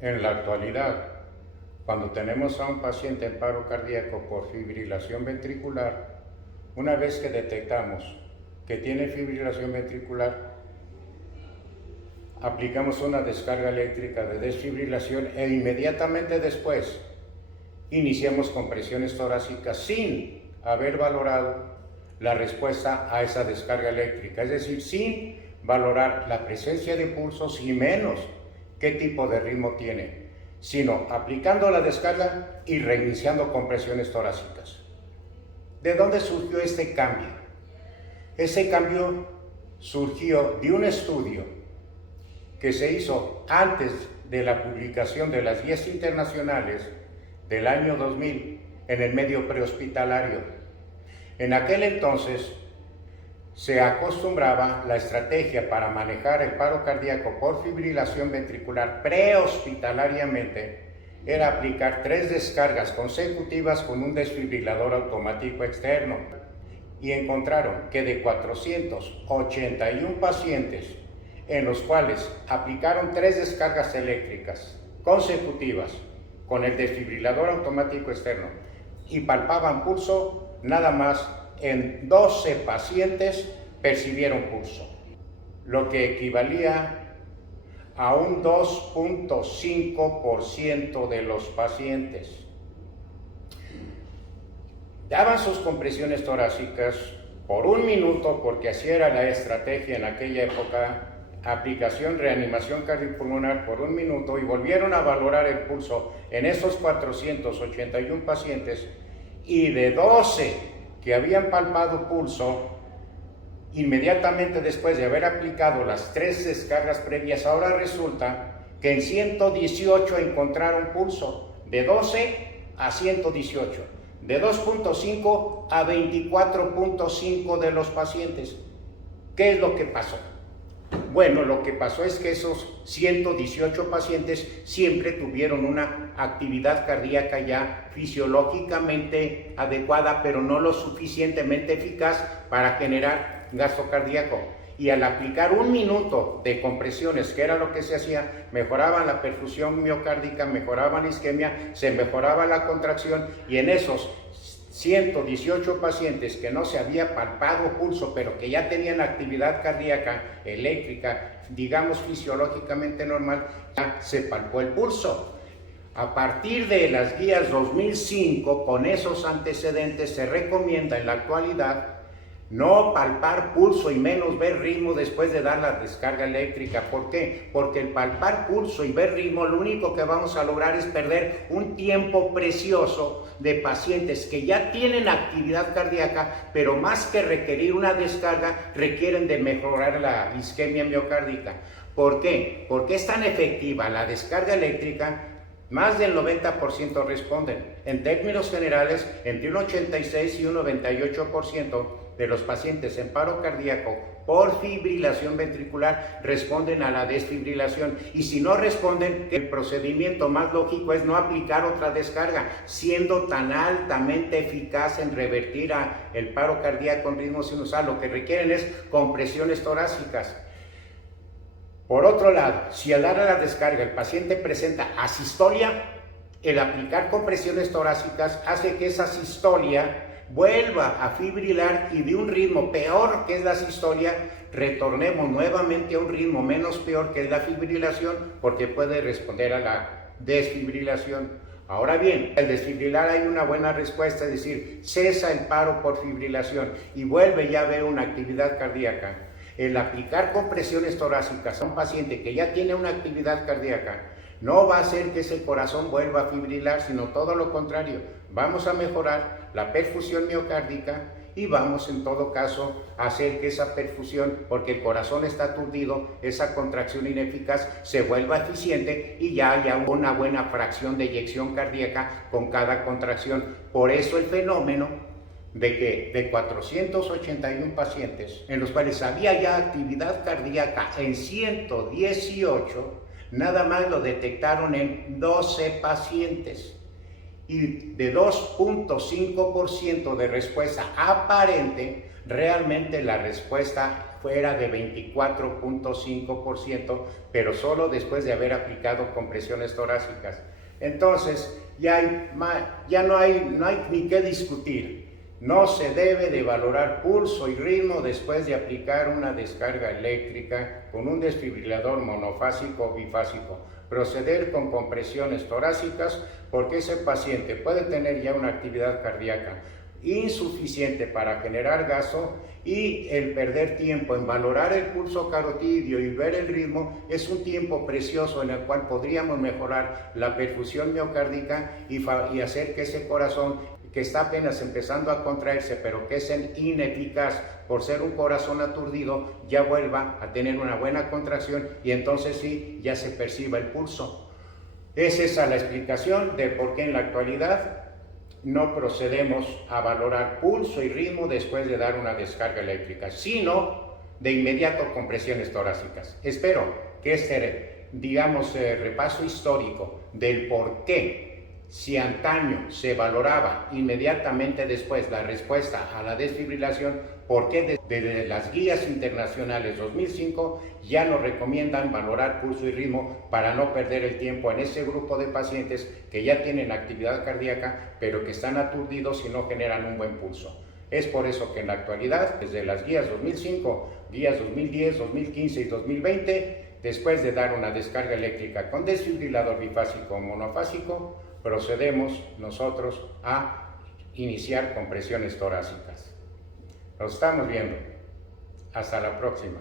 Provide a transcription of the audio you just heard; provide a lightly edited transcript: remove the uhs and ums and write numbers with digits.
En la actualidad, cuando tenemos a un paciente en paro cardíaco por fibrilación ventricular, una vez que detectamos que tiene fibrilación ventricular, aplicamos una descarga eléctrica de desfibrilación e inmediatamente después iniciamos compresiones torácicas sin haber valorado la respuesta a esa descarga eléctrica, es decir, sin valorar la presencia de pulsos y menos qué tipo de ritmo tiene, sino aplicando la descarga y reiniciando compresiones torácicas. ¿De dónde surgió este cambio? Ese cambio surgió de un estudio que se hizo antes de la publicación de las guías internacionales del año 2000 en el medio prehospitalario. En aquel entonces se acostumbraba la estrategia para manejar el paro cardíaco por fibrilación ventricular prehospitalariamente era aplicar 3 descargas consecutivas con un desfibrilador automático externo, y encontraron que de 481 pacientes en los cuales aplicaron 3 descargas eléctricas consecutivas con el desfibrilador automático externo y palpaban pulso, nada más en 12 pacientes percibieron pulso, lo que equivalía a un 2.5% de los pacientes. Daban sus compresiones torácicas por 1 minuto, porque así era la estrategia en aquella época, aplicación, reanimación cardiopulmonar por 1 minuto, y volvieron a valorar el pulso en esos 481 pacientes, y de 12 que habían palpado pulso, inmediatamente después de haber aplicado las 3 descargas previas, ahora resulta que en 118 encontraron pulso, de 12 a 118, de 2.5 a 24.5 de los pacientes. ¿Qué es lo que pasó? Bueno, lo que pasó es que esos 118 pacientes siempre tuvieron una actividad cardíaca ya fisiológicamente adecuada, pero no lo suficientemente eficaz para generar gasto cardíaco. Y al aplicar 1 minuto de compresiones, que era lo que se hacía, mejoraban la perfusión miocárdica, mejoraban la isquemia, se mejoraba la contracción, y en esos 118 pacientes que no se había palpado pulso, pero que ya tenían actividad cardíaca eléctrica, digamos fisiológicamente normal, ya se palpó el pulso. A partir de las guías 2005, con esos antecedentes, se recomienda en la actualidad no palpar pulso y menos ver ritmo después de dar la descarga eléctrica. ¿Por qué? Porque el palpar pulso y ver ritmo, lo único que vamos a lograr es perder un tiempo precioso de pacientes que ya tienen actividad cardíaca, pero más que requerir una descarga, requieren de mejorar la isquemia miocárdica. ¿Por qué? Porque es tan efectiva la descarga eléctrica. Más del 90% responden. En términos generales, entre un 86 y un 98% de los pacientes en paro cardíaco por fibrilación ventricular responden a la desfibrilación. Y si no responden, el procedimiento más lógico es no aplicar otra descarga, siendo tan altamente eficaz en revertir el paro cardíaco en ritmo sinusal. Lo que requieren es compresiones torácicas. Por otro lado, si al dar la descarga el paciente presenta asistolia, el aplicar compresiones torácicas hace que esa asistolia vuelva a fibrilar, y de un ritmo peor que es la asistolia retornemos nuevamente a un ritmo menos peor que es la fibrilación, porque puede responder a la desfibrilación. Ahora bien, al desfibrilar hay una buena respuesta, es decir, cesa el paro por fibrilación y vuelve ya a haber una actividad cardíaca. El aplicar compresiones torácicas a un paciente que ya tiene una actividad cardíaca no va a hacer que ese corazón vuelva a fibrilar, sino todo lo contrario. Vamos a mejorar la perfusión miocárdica y vamos en todo caso a hacer que esa perfusión, porque el corazón está aturdido, esa contracción ineficaz se vuelva eficiente y ya haya una buena fracción de eyección cardíaca con cada contracción. Por eso el fenómeno de que de 481 pacientes en los cuales había ya actividad cardíaca en 118, nada más lo detectaron en 12 pacientes, y de 2.5% de respuesta aparente, realmente la respuesta fuera de 24.5%, pero solo después de haber aplicado compresiones torácicas. Entonces, no hay ni qué discutir. No se debe de valorar pulso y ritmo después de aplicar una descarga eléctrica con un desfibrilador monofásico o bifásico. Proceder con compresiones torácicas porque ese paciente puede tener ya una actividad cardíaca insuficiente para generar gasto, y el perder tiempo en valorar el pulso carotidio y ver el ritmo es un tiempo precioso en el cual podríamos mejorar la perfusión miocárdica y hacer que ese corazón, que está apenas empezando a contraerse, pero que es ineficaz por ser un corazón aturdido, ya vuelva a tener una buena contracción y entonces sí, ya se perciba el pulso. Es esa la explicación de por qué en la actualidad no procedemos a valorar pulso y ritmo después de dar una descarga eléctrica, sino de inmediato compresiones torácicas. Espero que este, repaso histórico del por qué, si antaño se valoraba inmediatamente después la respuesta a la desfibrilación, por qué desde las guías internacionales 2005 ya nos recomiendan valorar pulso y ritmo para no perder el tiempo en ese grupo de pacientes que ya tienen actividad cardíaca pero que están aturdidos y no generan un buen pulso. Es por eso que en la actualidad, desde las guías 2005, guías 2010, 2015 y 2020, después de dar una descarga eléctrica con desfibrilador bifásico o monofásico, procedemos nosotros a iniciar compresiones torácicas. Nos estamos viendo. Hasta la próxima.